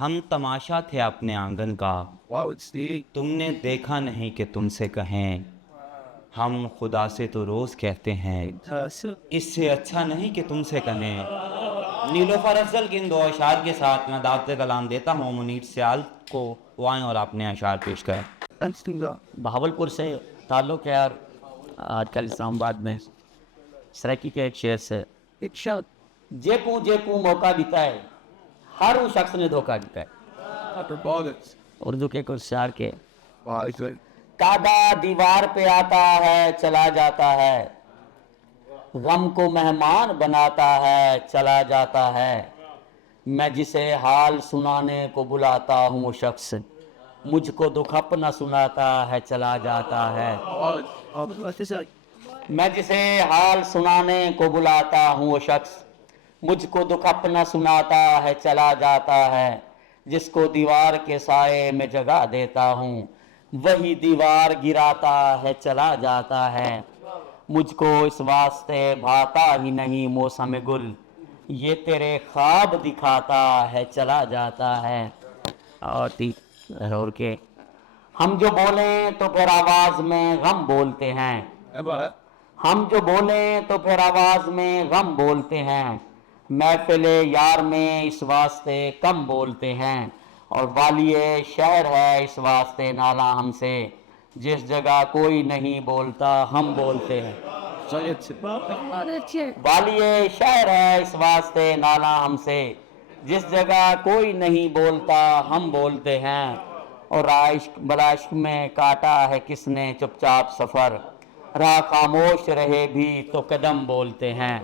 ہم تماشا تھے اپنے آنگن کا، تم نے دیکھا نہیں کہ تم سے کہیں، ہم خدا سے تو روز کہتے ہیں، اس سے اچھا نہیں کہ تم سے کہیں۔ نیلوفر افضل کے ان دو اشعار کے ساتھ میں دعوت کلام دیتا ہوں منیر سیال کو، وہ آئیں اور اپنے اشعار پیش کریں۔ بہاولپور سے تعلق ہے، اور آج کل اسلام آباد میں سرائکی کے ایک شعر سے، جے پوں موقع دیتا ہے، ہر وہ شخص نے دھوکہ دیتا ہے۔ اردو کے کچھ شعر کے، کعبہ دیوار پہ آتا ہے چلا جاتا ہے، غم کو مہمان بناتا ہے چلا جاتا ہے، میں جسے حال سنانے کو بلاتا ہوں وہ شخص مجھ کو دکھ اپنا سناتا ہے چلا جاتا ہے۔ میں جسے حال سنانے کو بلاتا ہوں وہ شخص مجھ کو دکھ اپنا سناتا ہے چلا جاتا ہے، جس کو دیوار کے سائے میں جگہ دیتا ہوں وہی دیوار گراتا ہے چلا جاتا ہے، مجھ کو اس واسطے بھاتا ہی نہیں موسم گل، یہ تیرے خواب دکھاتا ہے چلا جاتا ہے۔ اور کے ہم جو بولیں تو پھر آواز میں غم بولتے ہیں، ہم جو بولیں تو پھر آواز میں غم بولتے ہیں، محفل یار میں اس واسطے کم بولتے ہیں، اور والی شہر ہے اس واسطے نالا ہم سے، جس جگہ کوئی نہیں بولتا ہم بولتے ہیں۔ والی شہر ہے اس واسطے نالا ہم سے، جس جگہ کوئی نہیں بولتا ہم بولتے ہیں، اور عشق بلا عشق میں کاٹا ہے کس نے چپ چاپ سفر، راہ خاموش رہے بھی تو قدم بولتے ہیں۔